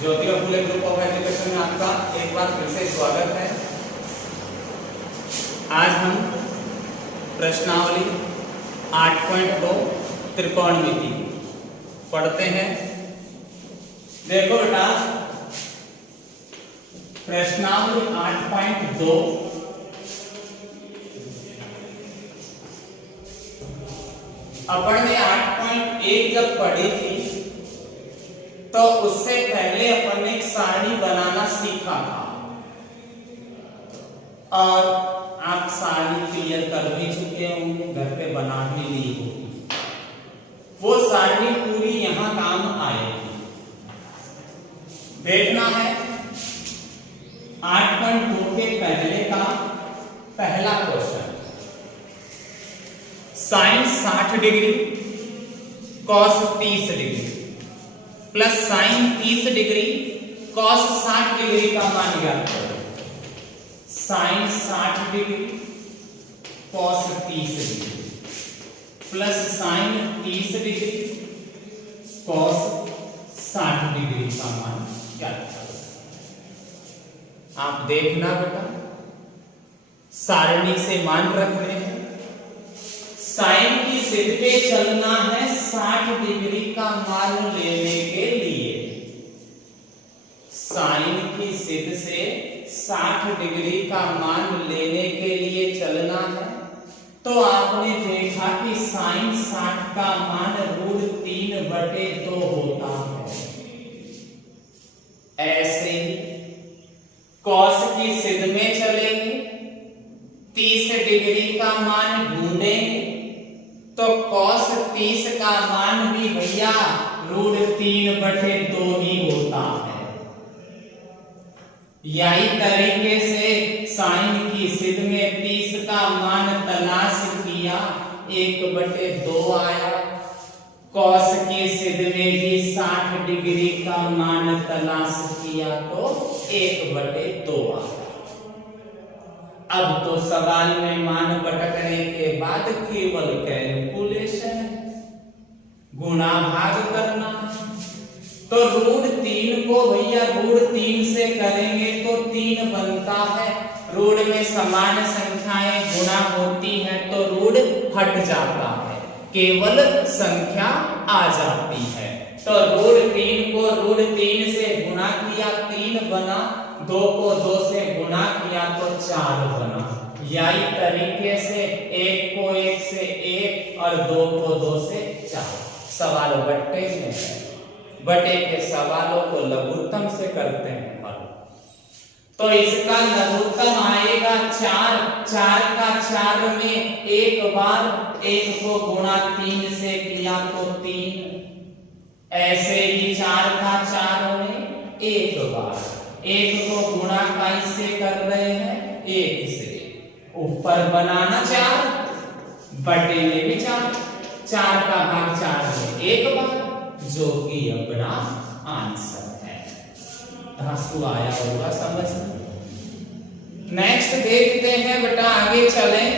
Jyotika Phule group of education में आपका एक बार फिर से स्वागत है। आज हम प्रश्नावली 8.2 त्रिकोणमिति पढ़ते हैं। देखो बेटा, प्रश्नावली 8.2 अपन ने 8.1 जब पढ़ी थी तो उससे पहले अपन ने एक सारणी बनाना सीखा था और आप सारणी क्लियर कर भी चुके होंगे, घर पे बना भी ली होगी। वो सारणी पूरी यहां काम आएगी। देखना है 8.2 के पहले का पहला question, sine 60 degree cos 30 degree plus sine 30 degree cos 60 degree का मान ज्ञात करो। Sine 60 degree cos 30 degree plus sine 30 degree cos 60 degree का मान ज्ञात करो। आप देखना बेटा, सारणी से मान रखने हैं। साइन की सिद्ध पे चलना है 60 डिग्री का मान लेने के लिए। साइन की सिद्ध से 60 डिग्री का मान लेने के लिए चलना है। तो आपने देखा कि साइन 60 का मान √3/2 होता है। ऐसे ही कॉस की सिद्ध में चलेंगे, 30 डिग्री का मान ढूंढेंगे तो cos 30 का मान भी भैया √3/2 ही होता है। यही तरीके से साइन की सिद्ध में 30 का मान तलाश किया, 1/2 आया। cos की सिद्ध में भी 60 डिग्री का मान तलाश किया तो 1/2 आया। अब तो सवाल में मान पटकने के बाद केवल कैलकुलेशन है, गुणा भाग करना। तो √3 को भैया √3 से करेंगे तो 3 बनता है। √में समान संख्याएं गुणा होती हैं तो √, हट जाता है, केवल संख्या आ जाती है। तो √3 को √3 से गुणा किया, 3 बना। 2 को 2 से गुणा किया तो 4 बना। यही तरीके से 1 को 1 से 1 और 2 को 2 से 4। सवाल बट्टे में है, बटे के सवालों को लघुत्तम से करते हैं हल। तो इसका लघुत्तम आएगा 4। 4 का 4 में एक बार, 1 को गुणा 3 से किया तो 3। ऐसे ही 4 का 4 में एक बार, 1 को गुणा कैसे कर रहे हैं, 1 से। ऊपर बनाना 4, बटे में भी 4। 4 का भाग 4 में एक बार, जो कि अपना आंसर है। धांसू आया होगा समझ में। नेक्स्ट देखते हैं बेटा, आगे चलें।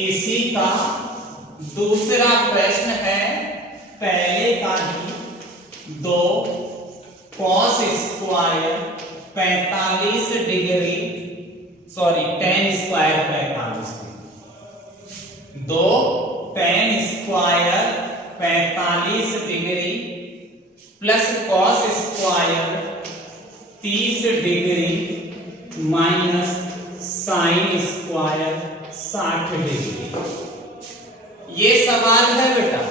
इसी का दूसरा प्रश्न है, पहले का ही 2 cos square 45 degree, sorry tan square 45 degree, 2 tan square 45 degree plus cos square 30 degree minus sine square 60 degree. ये सवाल है बेटा।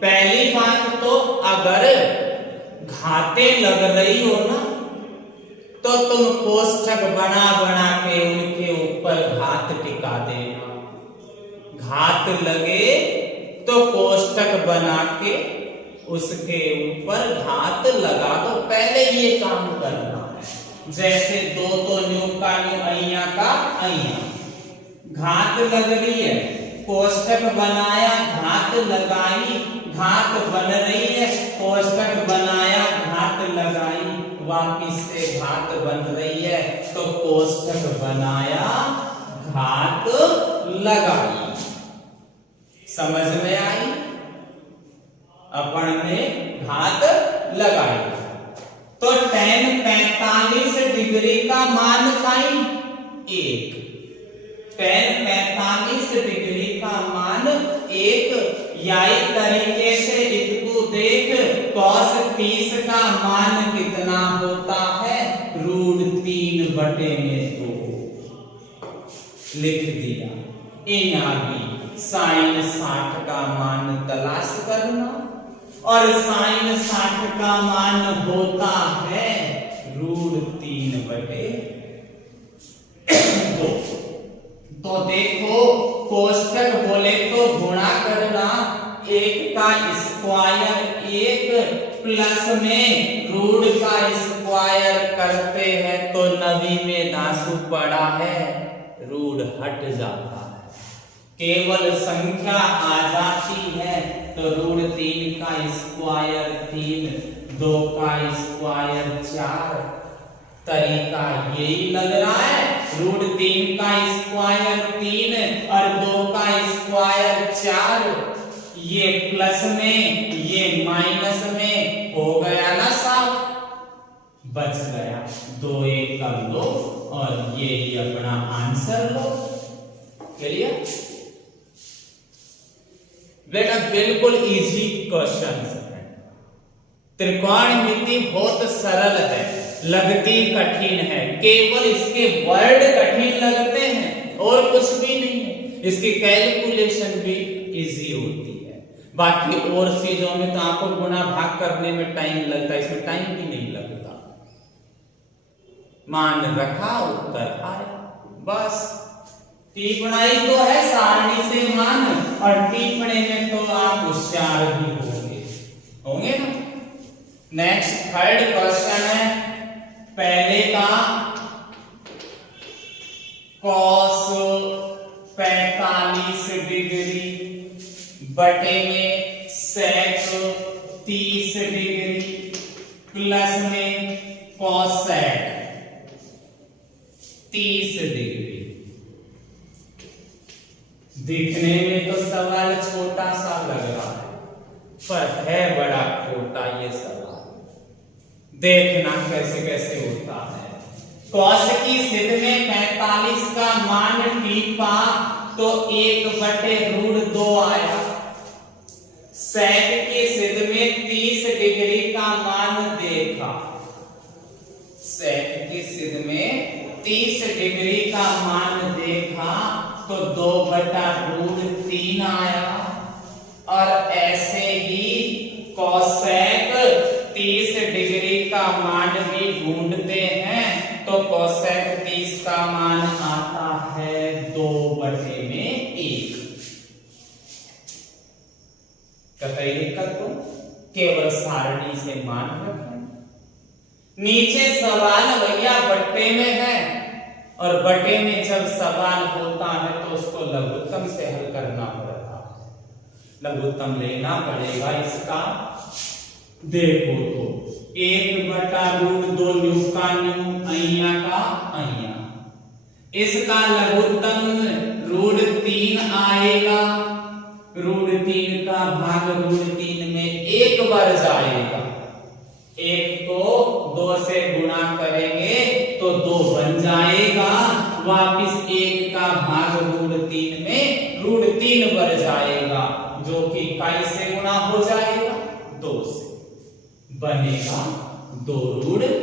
पहली बात तो अगर घाते लग रही हो ना तो तुम कोष्ठक बना बना के उनके ऊपर घात टिका देना। घात लगे तो कोष्ठक बना के उसके ऊपर घात लगा दो। पहले ये काम करना है। जैसे 2 तो न्यू का न्यू, अइया का अइया। घात लग रही है, कोष्ठक बनाया, घात लगाई, घात बन रही है, कोष्ठक बनाया, घात लगाई, वापिस से घात बन रही है तो कोष्ठक बनाया, घात लगाई। समझ में आई? अपन ने घात लगाई। तो tan 45 डिग्री का मान काई 1, tan 45 डिग्री का मान 1। यही तरीके से इसको देख cos 30 का मान कितना होता है, √3/2 लिख दिया। इन आगे sin 60 का मान तलाश करना, और sin 60 का मान होता है √3/2। तो देखो कोष्टक बोले तो गुणा करना, 1 का स्क्वायर 1 प्लस में रूट का स्क्वायर करते हैं तो नवी में दासु पड़ा है, रूट हट जाता है, केवल संख्या आ जाती है। तो √3 का स्क्वायर 3, 2 का स्क्वायर 4। तरीका यही लग रहा है, √3 का स्क्वायर 3 और 2 का स्क्वायर 4, ये प्लस में ये माइनस में हो गया ना साहब, बच गया। 2 1 कर लो और ये ही अपना आंसर लो। क्लियर बेटा, बिल्कुल इजी क्वेश्चन है। त्रिकोणमिति बहुत सरल है, लगती कठिन है, केवल इसके वर्ड कठिन लगते हैं और कुछ भी नहीं है। इसकी कैलकुलेशन भी इजी होती है, बाकी और चीजों में तो आपको गुणा भाग करने में टाइम लगता है, इसमें टाइम भी नहीं लगता। मान रखा, उत्तर आया, बस। टिप्पणी तो है सारणी से मान, और टिप्पणी में तो आप होशियार भी होंगे ना। नेक्स्ट थर्ड क्वेश्चन है, पहले का cos 45 डिग्री बटे में sec 30 डिग्री प्लस में cosec 30 डिग्री। दिखने में तो सवाल छोटा सा लग रहा है, पर है बड़ा छोटा ये सवाल। देखना कैसे कैसे होता है। cos की स्थिति में 45 का मान टीपा तो 1/√2 आया। sec की स्थिति में 30 डिग्री का मान देखा, sec की स्थिति में 30 डिग्री का मान देखा तो 2/√3 आया। और ऐसे ही cosec 30 डिग्री का मान भी ढूंढते हैं, तो cosec 30 का मान आता है 2/1। कतई दिक्कत को केवल सारणी से मान रखें। नीचे सवाल भैया बट्टे में है, और बटे में जब सवाल होता है तो उसको लघुत्तम से हल करना पड़ता है, लघुत्तम लेना पड़ेगा इसका। देखो तो 1/√2 न्यू का न्यू, अइया का अइया, इसका लघुत्तम √3 आएगा। √3 का भाग √3 में 1 बार जाएगा, 1 को 2 से गुणा करेंगे तो 2 बन जाएगा, वापिस 1 का भाग √3 में √3 बढ़ जाएगा, जो कि काई से गुणा हो जाएगा 2 से, बनेगा 2√3।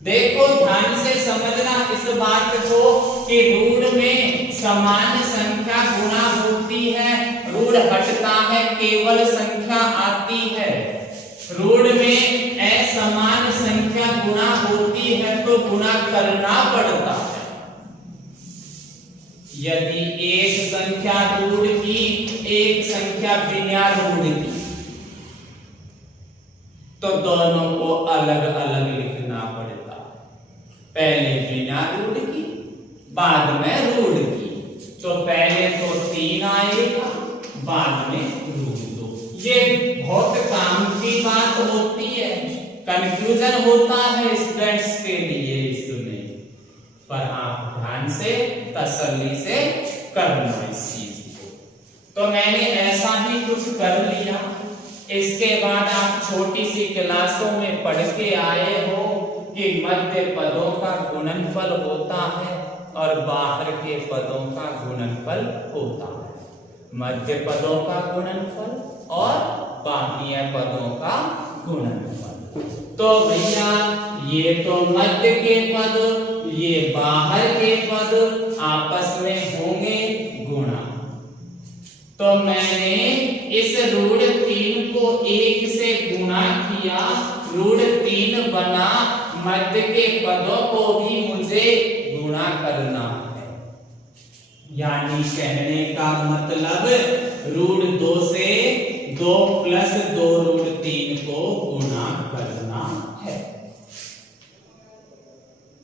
देखो ध्यान से समझना इस बात को कि रूट में समान संख्या गुणा होती है, रूट हटता है, केवल संख्या आती है। रूट में असमान संख्या गुणा होती है तो गुणा करना पड़ता है। यदि एक संख्या रूट की, एक संख्या बिना रूट की, तो दोनों को अलग अलग लिखना पड़ता है। पहले बिना रूट की, बाद में रूट की, तो पहले तो 3 आएगा, बाद में रूट 2। ये बहुत काम की बात होती है, कंफ्यूजन होता है स्टूडेंट्स के लिए इसमें, पर आप ध्यान से तसल्ली से करना इस चीज को। तो मैंने ऐसा ही कुछ कर लिया, इसके बाद आप छोटी सी क्लासों में पढ़ के आए हो कि मध्य पदों का गुणनफल होता है और बाहर के पदों का गुणनफल होता है। मध्य पदों का गुणनफल और बाह्य पदों का गुणनफल। तो भैया ये तो मध्य के पद, ये बाहर के पद आपस में होंगे गुणा। तो मैंने इस √3 को 1 से गुणा किया, √3 बना, मध्य के पदों को भी मुझे गुणा करना है। यानी कहने का मतलब √2 से 2 + 2 √3 को गुणा करना है।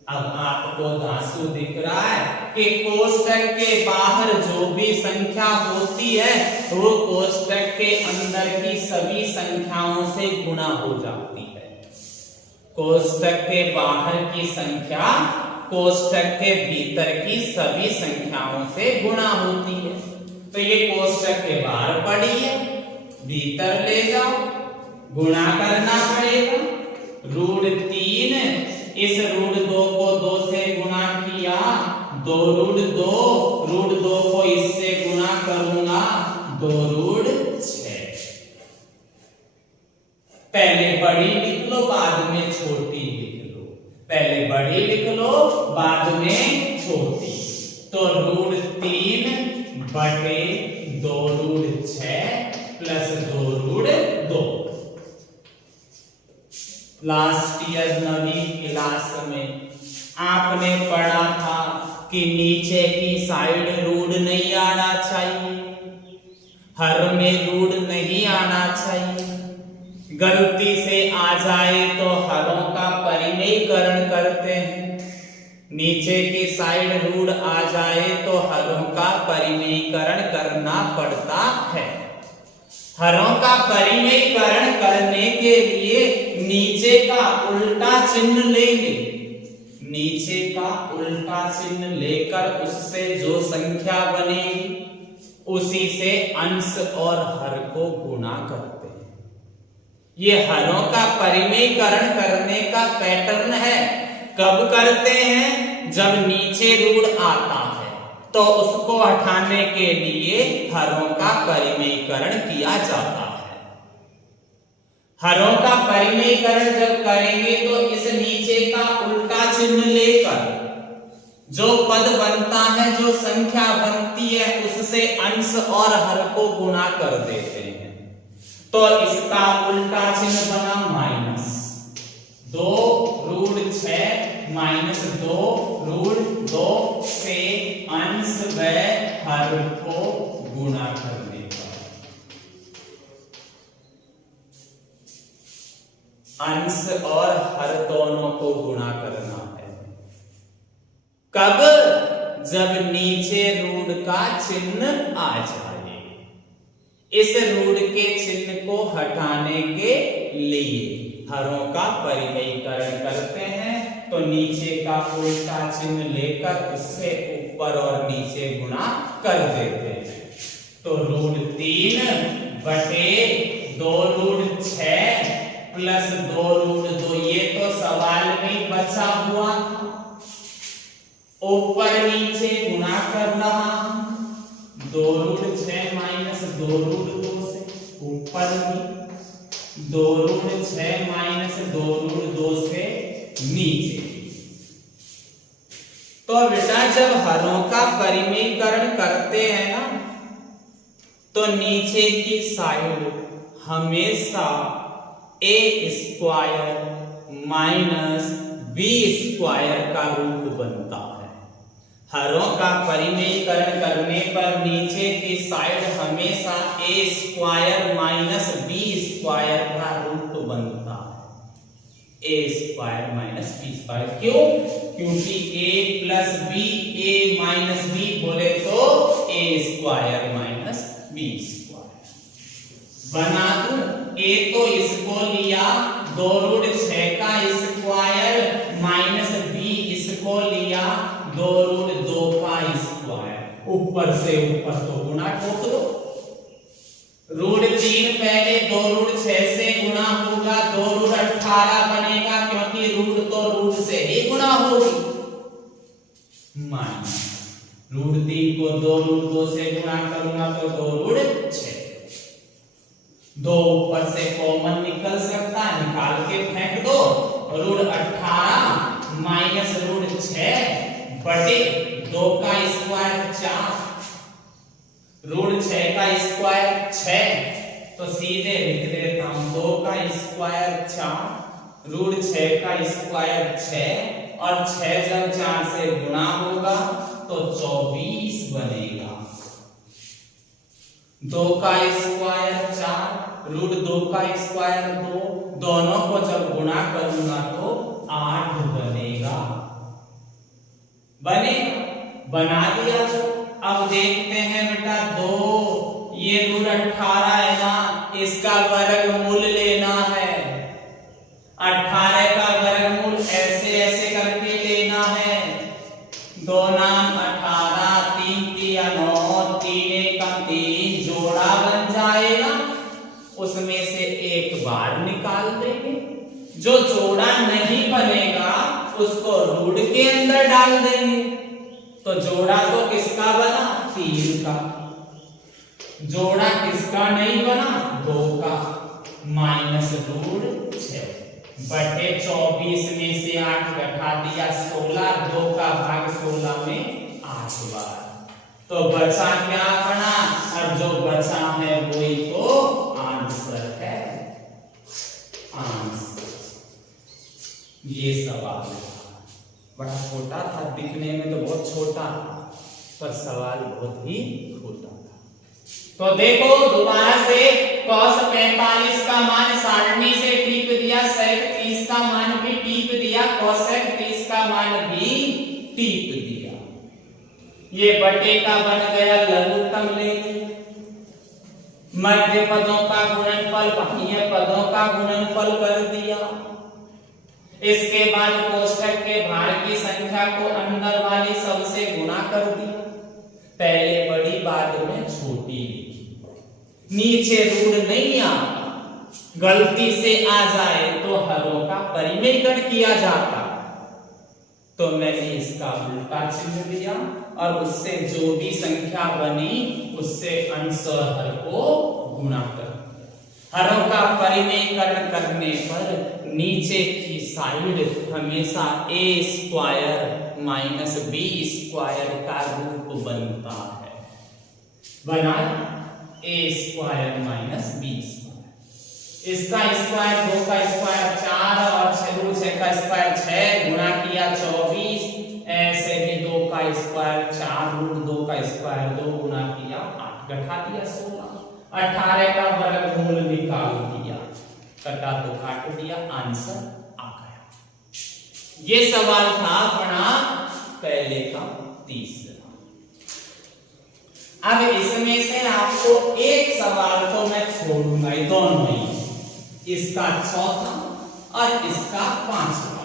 अब आपको धांसू दिख रहा है कि कोष्टक के बाहर जो भी संख्या होती है वो कोष्टक के अंदर की सभी संख्याओं से गुणा हो जाती है। कोष्टक के बाहर की संख्या कोष्टक के भीतर की सभी संख्याओं से गुणा होती है। तो ये कोष्टक के बाहर पड़ी है, भीतर ले जाओ, गुणा करना पड़ेगा। √3 इस √2 को 2 से गुणा किया, 2 √2 को इससे गुणा करूंगा, 2 √6। पहले बड़ी लिख लो, बाद में छोटी लिख लो। पहले बड़ी लिख लो, बाद में छोटी। तो √3 बटे 2 √6 प्लस 2 √2। लास्ट ईयर 9वीं क्लास में आपने पढ़ा था कि नीचे की साइड रूट नहीं आना चाहिए, हर में रूट नहीं आना चाहिए। गलती से आ जाए तो हरों का परिमेयीकरण करते हैं। नीचे की साइड रूट आ जाए तो हरों का परिमेयीकरण करना पड़ता है। हरों का परिमेयीकरण करने के लिए नीचे का उल्टा चिन्ह लेंगे। नीचे का उल्टा चिन्ह लेकर उससे जो संख्या बनेगी उसी से अंश और हर को गुणा करते हैं। ये हरों का परिमेयीकरण करने का पैटर्न है। कब करते हैं? जब नीचे रूट आता है तो उसको हटाने के लिए हरों का परिमेयीकरण किया जाता है। हरों का परिमेयीकरण जब करेंगे तो इस नीचे का उल्टा चिन्ह लेकर जो पद बनता है, जो संख्या बनती है, उससे अंश और हर को गुणा कर देते हैं। तो इसका उल्टा चिन्ह बना माइनस 2 √6 माइनस 2 √2 से अंश व हर को गुणा करने का। अंश और हर दोनों को गुणा करना है। कब? जब नीचे रूट का चिन्ह आ जाए। इस रूट के चिन्ह को हटाने के लिए हरों का परिमेयीकरण करते हैं। तो नीचे का उल्टा चिन्ह लेकर उससे ऊपर और नीचे गुणा कर देते हैं। तो √3 बटे 2 √6 प्लस 2 √2। ये तो सवाल में बचा हुआ था, ऊपर नीचे गुणा कर रहा हूं। 2 √6 माइनस 2 √2 से ऊपर में, 2 √6 माइनस 2 √2 से नीचे। तो बेटा जब हरों का परिमेयीकरण करते हैं ना, तो नीचे की साइड हमेशा a² माइनस b² का रूट बनता है। हरों का परिमेयीकरण करने पर नीचे की साइड हमेशा a² माइनस b² का रूट बनता है। a² minus b²। क्यों? क्योंकि a plus b, a minus b बोले तो a² माइनस b² बना दूं। a तो इसको लिया 2 √6 का स्क्वायर माइनस b इसको लिया 2 √2 का स्क्वायर। ऊपर से ऊपर तो गुणा ठोक दो। √3 पहले 2 √6 √3 को 2 से गुणा करूंगा तो 2√6। 2 ऊपर से कॉमन निकल सकता है, निकाल के फेंक दो। √18 माइनस √6 बटे 2 का स्क्वायर 4, √6 का स्क्वायर 6, तो सीधे लिख देता हूं 2 का स्क्वायर 4, √6 का स्क्वायर 6, और 6 जब 4 से गुणा होगा तो 24 बनेगा। 2 का स्क्वायर 4, √2 का स्क्वायर 2, दोनों को जब गुणा करूंगा तो 8 बनेगा। बना दिया। तो अब देखते हैं बेटा 2, ये √18 है ना, इसका वर्गमूल लेना है। 18 का वर्गमूल ऐसे ऐसे करके लेना है। 2 नाम 18, 3 3 9, 3 1 3, जोड़ा बन जाएगा। उसमें से एक बार निकाल देंगे। जो जोड़ा नहीं बनेगा उसको रूट के अंदर डाल देंगे। तो जोड़ा तो किसका बना? 3 का। जोड़ा किसका नहीं बना? 2 का। माइनस √6 बटे 24 में से 8 घटा दिया 16, 2 का भाग 16 में 8 बार। तो बचा क्या बना? और जो बचा है वही तो आंसर है। आंसर ये सवाल था, बड़ा छोटा था, दिखने में तो बहुत छोटा था, पर सवाल बहुत ही छोटा था। तो देखो दोबारा से cos 45 का मान सारणी से टीप दिया, sec 30 का मान भी टीप दिया, cosec 30 का मान भी टीप दिया। ये बटे का बन गया लघुत्तम लेंगे। मध्य पदों का गुणनफल बाह्य पदों का गुणनफल कर दिया। इसके बाद कोष्ठक के भार की संख्या को अंदर वाली सबसे गुणा कर दिया। पहले बड़ी बाद में छोटी लिखी। नीचे ऋण नहीं आता, गलती से आ जाए तो हरों का परिमेयकरण किया जाता। तो मैंने इसका उल्टा चिन्ह दिया और उससे जो भी संख्या बनी उससे अंश और हर को गुणा कर दिया। हरों का परिमेयकरण करने पर नीचे की साइड हमेशा a² माइनस b² का रूप बनता है। बना a² माइनस b²। इसका स्क्वायर 2 का स्क्वायर 4 और 6 का स्क्वायर 6 गुणा किया 24। ऐसे भी 2 का स्क्वायर 4 √2 का स्क्वायर 2 गुणा किया 8 घटा दिया 16। 18 का वर्गमूल निकाल दिया, कटा तो काट दिया, आंसर आ गया। ये सवाल था अपना पहले का तीसरा। अब इसमें से आपको एक सवाल तो मैं छोड़ूंगा, ये दोनों ही, इसका चौथा और इसका पांचवा,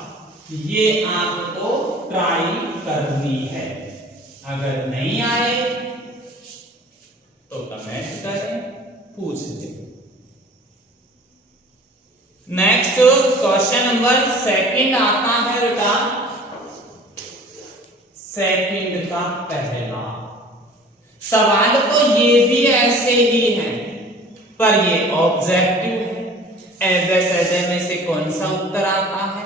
ये आपको ट्राई करनी है। अगर नहीं आए तो कमेंट करें, पूछ दें। नेक्स्ट क्वेश्चन नंबर 2 आता है बेटा। सेकंड का पहला सवाल तो ये भी ऐसे ही है, पर ये ऑब्जेक्टिव है। ऐसे सैदे में से कौन सा उत्तर आता है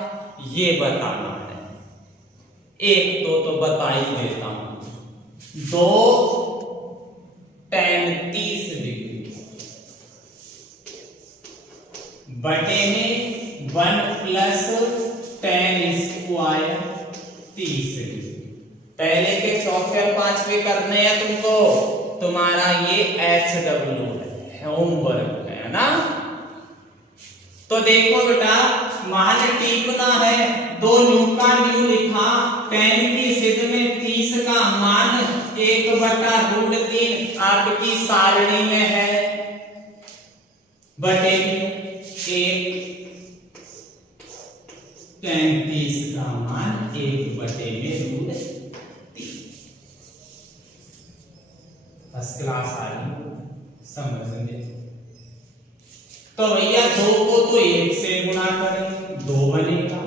ये बताना है। एक तो बता ही देता हूं। 2 tan 30 डिग्री बटे में 1 प्लस tan² 30 डिग्री। पहले के चौथे और पांचवे करने हैं तुमको। तुम्हारा ये HW है, होमवर्क है ना। तो देखो बेटा, मान टीपना है। 2 न्यू का न्यू लिखा, tan की सिद्ध में 30 का मान 1/√3 आपकी सारणी में है, बटे 1 tan 30 का मान 1/√3। फर्स्ट क्लास आ रही, समझ में। तो भैया 2 को तो 1 से गुणा करेंगे, 2 बनेगा,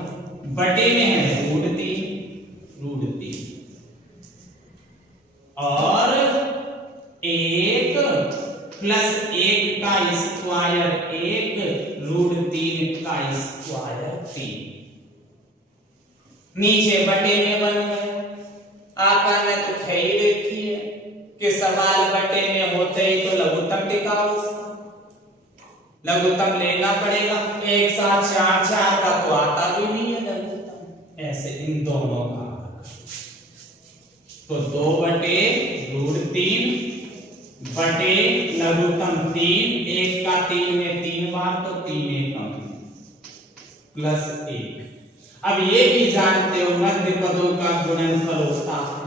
बटे में है √3। और 1 प्लस 1 का स्क्वायर 1 √3 का स्क्वायर 3। नीचे बटे में बन गए। आकार में तो खई देखी है कि सवाल बटे में होते ही तो लघुत्तम दिखाओ उसका। लघुत्तम लेना पड़ेगा। 1 7 4 4 का तो आता भी नहीं है लघुत्तम। ऐसे इन दोनों का तो 2 बटे √3 बटे लघुत्तम 3। 1 का 3 में 3 बार तो 3 एकम प्लस 1। अब ये भी जानते हो मध्य पदों का गुणनफल होता है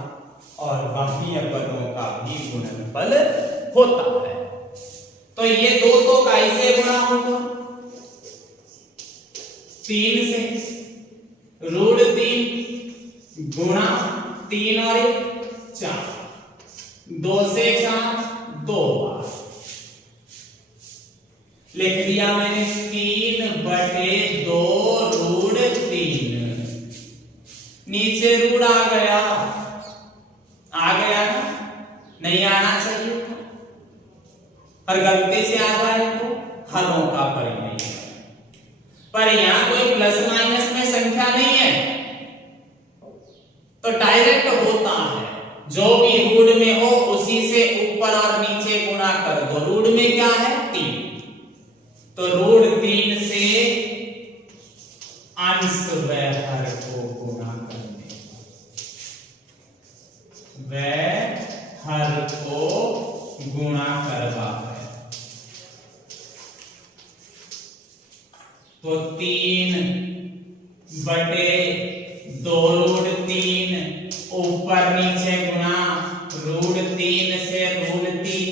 और बाह्य पदों का भी गुणनफल होता है। तो ये 2 तो कैसे गुणा होगा? 3 से √3 गुणा 3 और 1 4। 2 से 4 2 बार लिख दिया मैंने। 3 बटे 2 √3। नीचे रूढ़ आ गया ना? नहीं आना चाहिए था, पर गलती से आ जाए तो हलों का परिमेय। पर यहां कोई प्लस माइनस में संख्या नहीं है तो डायरेक्ट होता है। जो भी रूढ़ में हो उसी से ऊपर और नीचे गुणा कर दो। रूढ़ में क्या है? 3। तो √3 से अंश व्यय हर को गुणा करने, व्यय हर को गुणा करवा है। तो 3 बटे 2 √3 ऊपर नीचे गुणा √3 से √3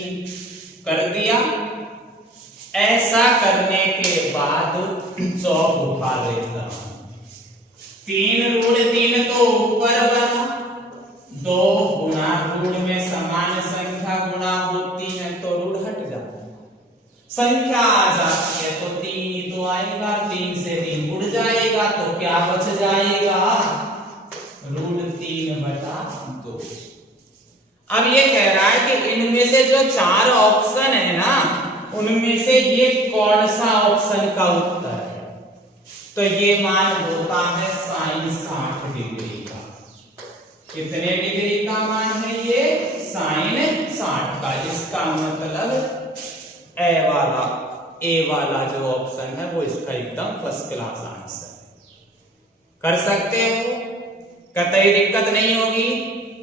कर दिया। ऐसा करने के बाद चौक उठा लेता हूं। 3 √3 तो ऊपर बना, 2 गुणा ऋण में समान संख्या गुणा होती है तो ऋण हट जाता है। संख्या आ जाती है तो 3 ही तो आएगा। 3 से 3 उड़ जाएगा तो क्या बच जाएगा? √3/2। अब ये कह रहा है कि इनमें से जो 4 ऑप्शन है ना, उनमें से ये कौन सा ऑप्शन का उत्तर है? तो ये मान होता है sin 60 डिग्री का। कितने डिग्री का मान है ये? sin 60 का। इसका मतलब ए वाला जो ऑप्शन है वो इसका एकदम फर्स्ट क्लास आंसर। कर सकते हो, कतई दिक्कत नहीं होगी।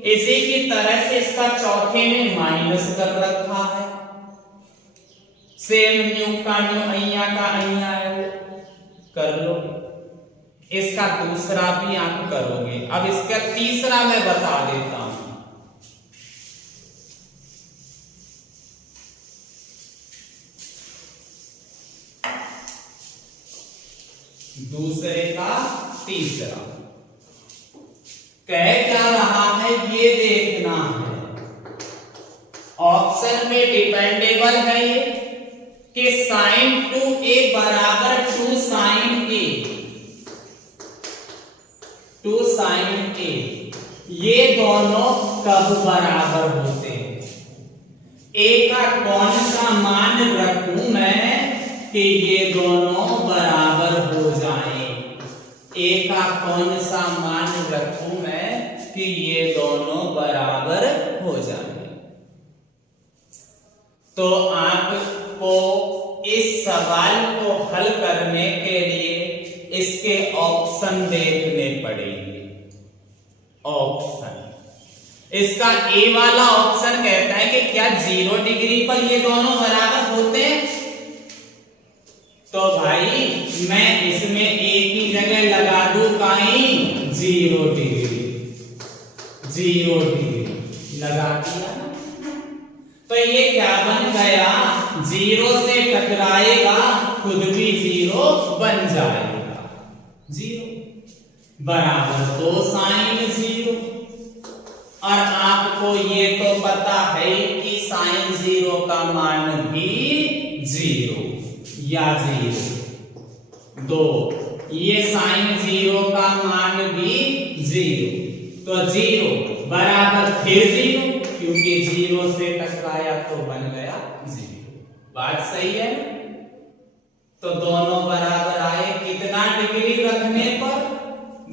इसी की तरह से इसका चौथे में माइनस कर रखा है। सेम न्यू का न्यू, अइया का अइया है, कर लो। इसका दूसरा भी आप करोगे। अब इसका तीसरा मैं बता देता हूं। दूसरे का तीसरा कह क्या रहा है ये देखना है। ऑप्शन में डिपेंडेबल है ये कि sin 2a बराबर 2 sin a, 2 sin a, ये दोनों कब बराबर होते हैं? a का कौन सा मान रखूं मैं कि ये दोनों बराबर हो जाएं? a का कौन सा मान रखूं मैं कि ये दोनों बराबर हो जाएं? तो आपको इस सवाल को हल करने के लिए इसके ऑप्शन देखने पड़ेंगे। ऑप्शन इसका ए वाला ऑप्शन कहता है कि क्या 0 डिग्री पर ये दोनों बराबर होते हैं? तो भाई मैं इसमें ए की जगह लगा दूं कहीं 0 डिग्री, 0 डिग्री लगा दिया। तो ये क्या बन गया? 0 से टकराएगा, खुद भी 0 बन जाएगा। 0 बराबर 2 sin 0। और आपको ये तो पता है कि sin 0 का मान भी 0 या 0 2, ये sin 0 का मान भी 0। तो 0 बराबर फिर 0 क्योंकि 0 से टकराया तो बन गया 0। बात सही है। तो दोनों बराबर आए कितना डिग्री रखने पर?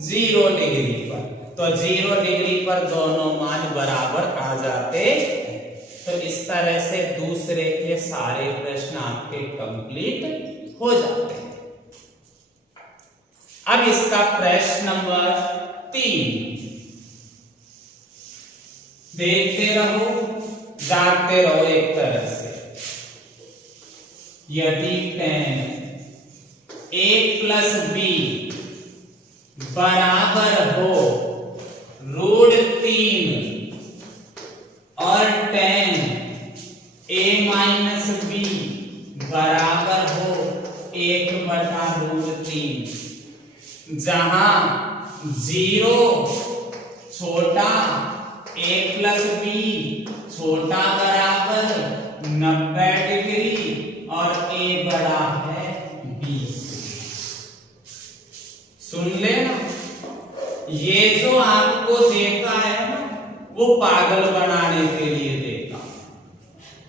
0 डिग्री पर। तो 0 डिग्री पर दोनों मान बराबर आ जाते। तो इस तरह से दूसरे के सारे प्रश्न आपके कंप्लीट हो जाते हैं। अब इसका प्रश्न नंबर 3 देखते रहो, जागते रहो एक तरह से। यदि tan a प्लस b बराबर हो √3 और tan a माइनस b बराबर हो 1/√3, जहां 0 छोटा a प्लस b छोटा बराबर 90 डिग्री और a बड़ा है 20। सुन लेना, ये जो आपको देता है ना, वो पागल बनाने के लिए देता।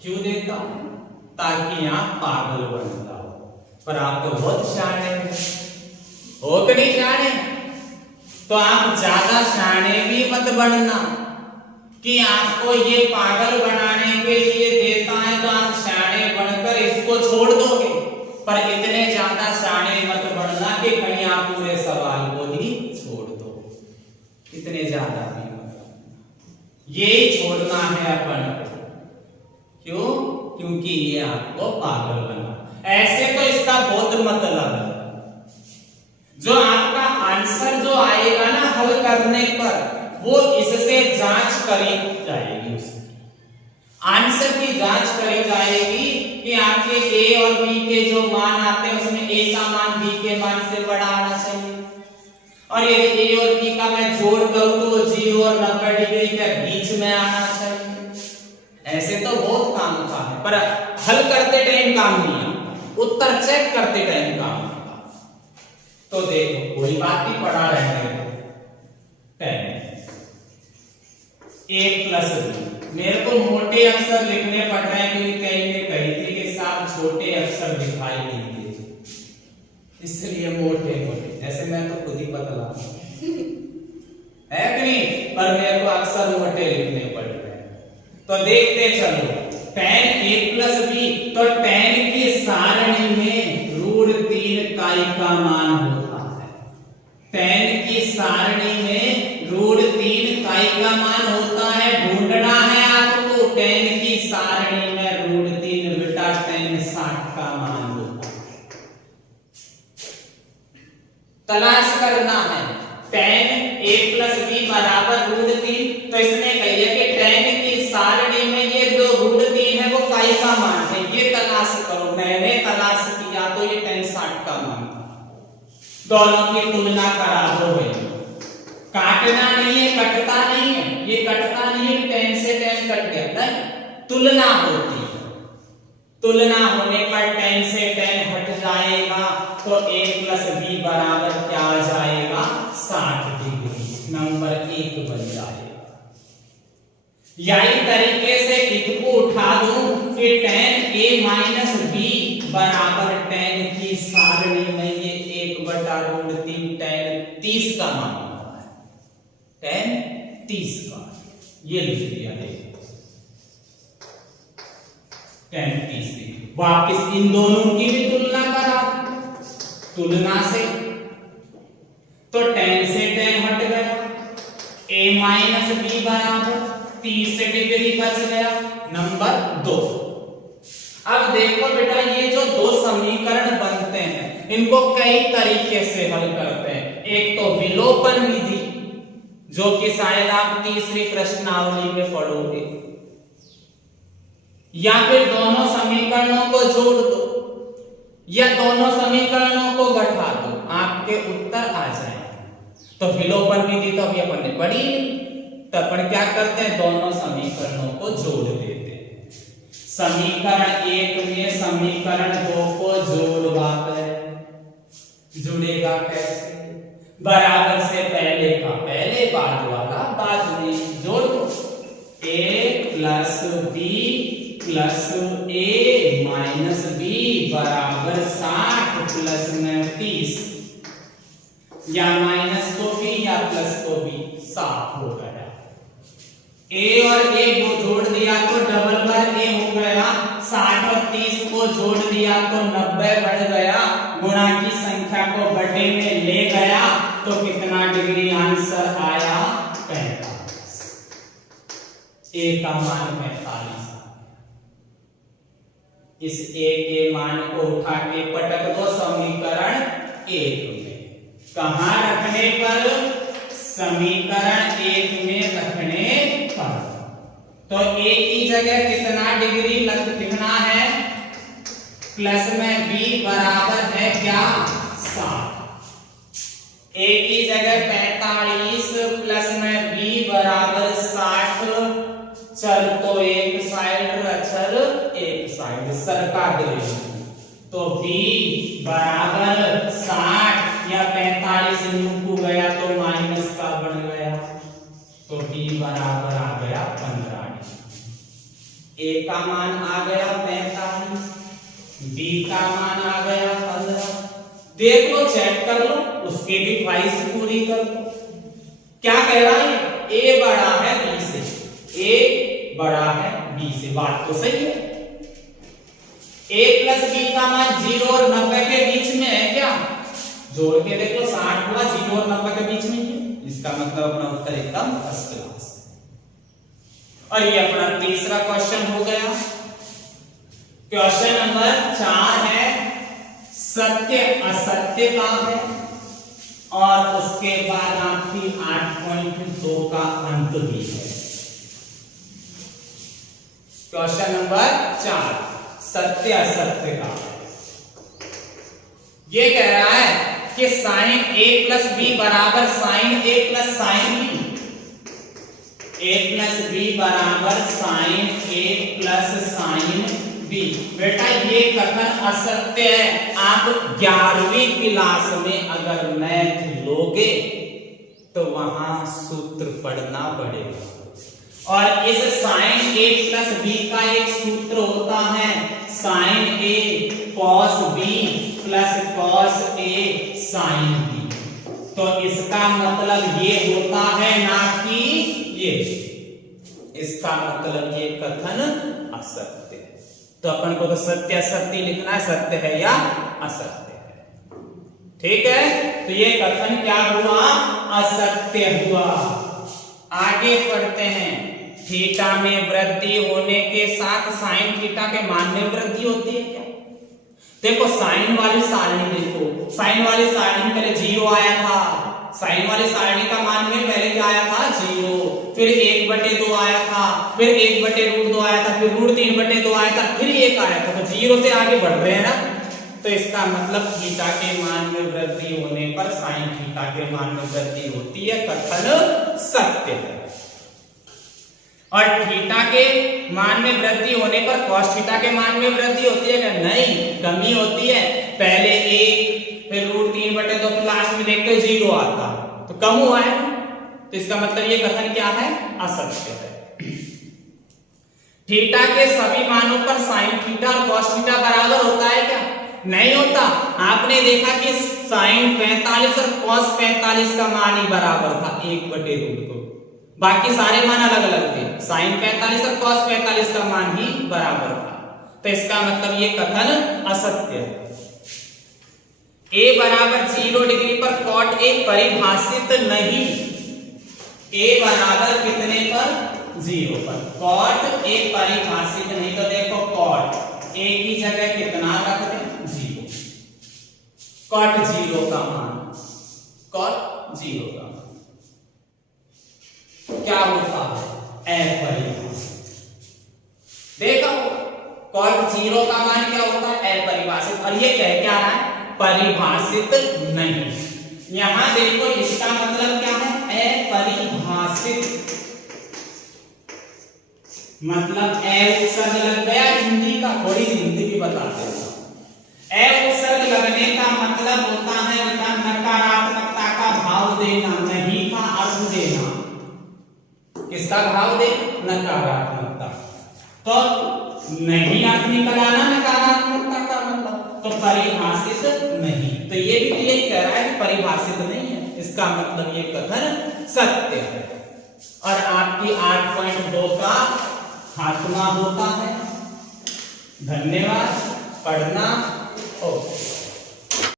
क्यों देता हूं? ताकि आप पागल बन जाओ। पर आप तो बहुत शाणे हो कि नहीं शाणे? तो आप ज्यादा शाणे भी मत बनना कि आपको ये पागल बनाने के लिए देता है तो आप शाणे बनकर इसको छोड़ दोगे। पर इतने ज्यादा शाणे मत बनना कि कहीं आप पूरे सवाल को ही छोड़ दो। इतने ज्यादा भी मत, यही छोड़ना है अपन को। क्यों? क्योंकि ये आपको पागल बना। ऐसे तो इसका बहुत मतलब है। जो आपका आंसर जो आएगा ना हल करने पर, वो इससे जांच करी जाएगी। उसकी आंसर की जांच करी जाएगी कि आपके a और b के जो मान आते हैं उसमें a का मान b के मान से बड़ा आना चाहिए। और यदि a और b का मैं जोड़ करूं तो 0 और 90 डिग्री के बीच में आना चाहिए। ऐसे तो बहुत काम का है, पर हल करते टाइम काम नहीं आता, उत्तर चेक करते टाइम काम आता। तो देखो, कोई बात नहीं, पढ़ा रहने दो। 1 प्लस b, मेरे को मोटे अक्षर लिखने पड़ रहे हैं क्योंकि कहीं ने कही थी कि साहब छोटे अक्षर दिखाई नहीं देते, इसलिए मोटे मोटे। जैसे मैं तो खुद ही पतला है कि नहीं, पर मेरे को अक्षर मोटे लिखने पड़ रहे हैं। तो देखते चलो, tan a प्लस b, तो tan की सारणी में √3 काई का मान होता है। tan की सारणी में √3 काई का मान होता है। ढूंढना है आपको tan की सारणी में √3 बेटा tan 60 का मान होता है। तलाश करना है tan a प्लस b बराबर √3। तो इसने कही है कि tan की सारणी में ये जो √3 है वो काई का मान है, ये तलाश करो। मैंने तलाश किया तो ये tan 60 का मान था। दोनों की तुलना करा दो भाई। काटना नहीं है, कटता नहीं है, ये कटता नहीं है, tan से tan कट गया, नहीं, तुलना होती है। तुलना होने पर tan से tan हट जाएगा तो a प्लस b बराबर क्या आ जाएगा? 60 डिग्री, नंबर 1 बन जाएगा। यही तरीके से इसको उठा दूं कि tan a माइनस b बराबर tan की सारणी में ये 1/√3 tan 30 का मान होता है। tan 30 का, ये लिख दिया। देखो tan 30। वापिस इन दोनों की भी तुलना करा, तुलना से तो tan से tan हट गया, a माइनस b बराबर 30 डिग्री बच गया, नंबर 2। अब देखो बेटा, ये जो दो समीकरण बनते हैं इनको कई तरीके से हल करते हैं। एक तो विलोपन विधि, जो कि शायद आप तीसरी प्रश्नावली में पढ़ोगे, या फिर दोनों समीकरणों को जोड़ दो या दोनों समीकरणों को घटा दो, आपके उत्तर आ जाएंगे। तो विलोपन विधि तो अभी अपन ने पढ़ी नहीं, तो अपन क्या करते हैं, दोनों समीकरणों को जोड़ देते हैं। समीकरण 1 में समीकरण 2 को जोड़वाकर जुड़ेगा कैसे? बराबर से पहले का पहले, बाद वाला बाद में, जोड़ दो। 1 प्लस बी प्लस ए माइनस बी बराबर 60 प्लस में 30, या माइनस को भी या प्लस को भी 60 हो गया। ए और ए को जोड़ दिया तो डबल बार ए हो गया, 60 और 30 को जोड़ दिया तो 90 बढ़ गया, गुणा की संख्या को बटे में ले गया तो कितना डिग्री आंसर आया? 45। ए का मान 45। इस ए के मान को उठा के पटक दो समीकरण 1 में। कहां रखने पर? समीकरण 1 में रखने पर। तो ए की जगह कितना डिग्री लिखना है? प्लस में बी बराबर है क्या? 60। ए की जगह 45 प्लस में बी बराबर 60। चल तो एक साइड अक्षर एक साइड सरका दे, तो बी बराबर 60 या 45 नीचे गया तो माइनस का बन गया, तो बी बराबर आ गया 15। ए का मान आ गया 45, बी का मान आ गया 15। देख लो, चेक कर लो, उसके भी ख्वाहिश पूरी कर लो। क्या कह रहा है? ए बड़ा है बी से, ए बड़ा है बी से, बात तो सही है। a प्लस बी का मान 0 और 90 के बीच में है क्या? जोड़ के देखो, 60 हुआ 0 और 90 के बीच में है, इसका मतलब अपना उत्तर एकदम फर्स्ट क्लास। और ये अपना तीसरा क्वेश्चन हो गया। क्वेश्चन नंबर 4 है सत्य असत्य का है, और उसके बाद आपकी 8.2 का अंक भी है। क्वेश्चन नंबर 4 सत्य असत्य का। ये कह रहा है कि साइन ए प्लस बी बराबर साइन ए प्लस साइन बी, ए प्लस बी बराबर साइन ए प्लस साइन बी। बेटा ये कथन असत्य है। आप 11वीं क्लास में अगर मैथ लोगे तो वहां सूत्र पढ़ना पड़ेगा, और इस साइन ए प्लस बी का एक सूत्र होता है sign A cos B plus cos A sine B. तो इसका मतलब ये होता है ना कि ये, इसका मतलब ये कथन असत्य है। तो अपन को तो सत्य असत्य लिखना है, सत्य है या असत्य है। ठीक है, तो ये कथन क्या हुआ? असत्य हुआ। आगे पढ़ते हैं। थीटा में वृद्धि होने के साथ साइन थीटा के मान में वृद्धि होती है क्या? देखो साइन वाली सारणी, देखो साइन वाली सारणी में पहले 0 आया था, साइन वाली सारणी का मान में पहले क्या आया था? 0, फिर 1/2 आया था, फिर 1/√2 आया था, फिर √3/2 आया था, फिर 1 आया था। तो 0 से आगे बढ़ रहे हैं ना, तो इसका मतलब थीटा के मान में वृद्धि होने पर साइन थीटा के मान में वृद्धि होती है, कथन सत्य है। और थीटा के मान में वृद्धि होने पर कॉस थीटा के मान में वृद्धि होती है क्या? नहीं, कमी होती है। पहले 1 फिर √3/2 फिर लास्ट में देखते 0 आता, तो कम हुआ है। तो इसका मतलब ये कथन क्या है? असत्य है। थीटा के सभी मानों पर साइन थीटा और कॉस थीटा बराबर होता है क्या? नहीं होता। आपने देखा कि साइन 45 और कॉस 45 का मान ही बराबर था 1/√2, बाकी सारे मान अलग अलग थे। साइन 45 और कॉस 45 का मान ही बराबर था, तो इसका मतलब ये कथन असत्य है। a बराबर 0 डिग्री पर कॉट ए परिभाषित नहीं। a बराबर कितने पर? 0 पर। कॉट ए परिभाषित नहीं, तो देखो कॉट a की जगह कितना रख दें? 0। कॉट 0 का मान, कॉट 0 का मान क्या होता है? अपरिभाषित। देखो कॉट 0 का मान क्या होता है? अपरिभाषित। और ये कह क्या रहा है? परिभाषित नहीं। यहां देखो इसका मतलब क्या है? अपरिभाषित मतलब ए उपसर्ग लग गया। हिंदी का थोड़ी सी हिंदी भी बताते हैं। ए उपसर्ग लगने का मतलब होता है नकारात्मकता का भाव देना, नहीं का अर्थ देना। किसका भाव दे? नकारात्मकता। तो नहीं आप निकल आना नकारात्मकता का मतलब, तो परिभाषित नहीं। तो ये भी क्लियर कह रहा है कि परिभाषित नहीं है, इसका मतलब ये कथन सत्य है। और आपकी 8.2 का खात्मा होता है। धन्यवाद। पढ़ना ओके।